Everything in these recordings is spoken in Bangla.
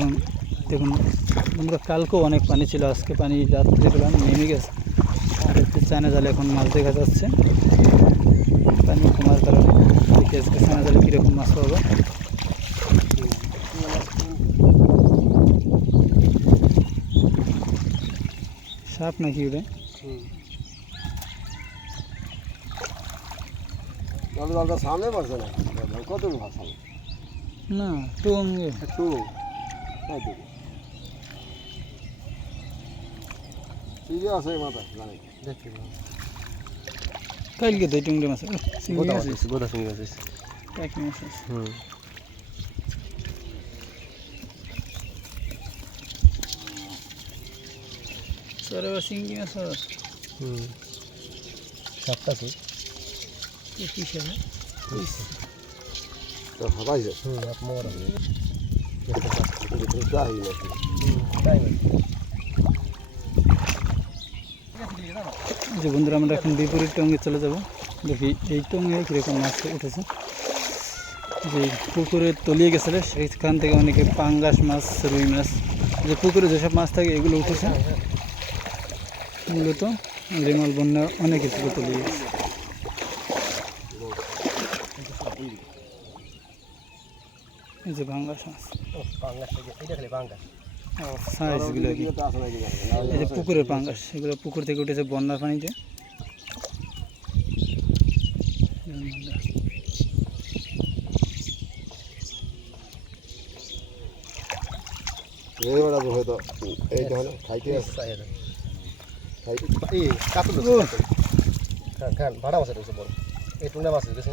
এখন দেখুন বন্ধুরা কালকেও অনেক পানি ছিল আজকে পানি রাত্রিবেলা নেমে গেছে। আর একটু চায়না জালে এখন মাছ দেখা যাচ্ছে। পানি কমার কারণে। দেখি আজকে চায়না জালে কীরকম মাছ পাবো। সাপ নাকি ওটা? সামনে পড়ছে না? কত না একটু তাই তো ঠিক আছে মাথা জানি দেখছি কালকে তো টঙ্গে মাছ চিংড়ি আছে, গোদা সঙ্গে আছে। টাকি মাছ আছে। হুম। মাছ আছে। হুম। সাতটা আছে কি কিস আছে? তো হবাইছে হুম আপ মোর আছে যাই না তাই যে বন্ধুরা, আমরা এখন বিপরীত টঙ্গে চলে যাব। দেখি এই টঙ্গে কীরকম মাছ উঠেছে। যে পুকুরে তলিয়ে গেছিল সেখান থেকে অনেকে পাঙ্গাস মাছ, রুই মাছ, যে পুকুরে যেসব মাছ থাকে, এগুলো উঠেছে। মূলত রেমাল বন্যা অনেক পুকুরে তলিয়ে গেছে। এই যে মাছ সাইজগুলো কি। এই যে পুকুরের পাঙ্গাস এগুলো পুকুর থেকে উঠেছে বন্যার পানিতে। হয়তো এইটা হলো খাইতে আছে খাইতে। এই কাতল খান খান ভাড়া মাছ রয়েছে বড়। এই টুনা মাছ রয়েছে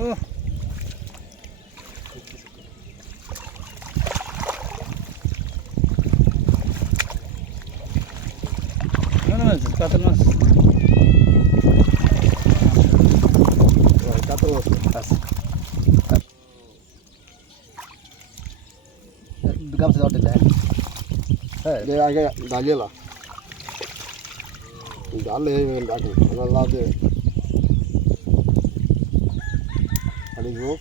ও মাছ কাতল মাছ কাতল আছে গামছা অর্ডার দেয় হ্যাঁ আগে ডালিয়েলা ডালে ডাকু আমার লাভ দে খালি যোগ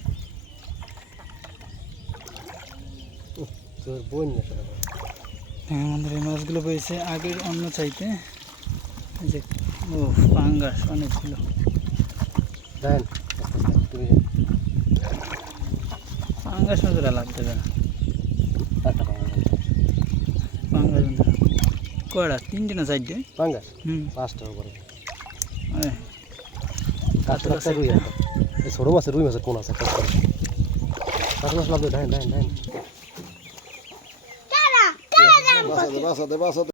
বোন না হ্যাঁ আমাদের এই মাছগুলো পেয়েছে আগের অন্য চাইতে। যে ও পাঙ্গাস অনেকগুলো। দেন তুমি পাঙ্গাস মাছরা লাভ দেবে না। একটা পাঙ্গাস। বন্ধুরা কয়টা? তিনটে না চারটে? পাঙ্গাস? হুম। পাঁচটা একটা এই মাছের রুই মাছের কোন আছে? কাতল মাছ লাভ দেয় দেন দেন দেন। বাসাতে বাসাতে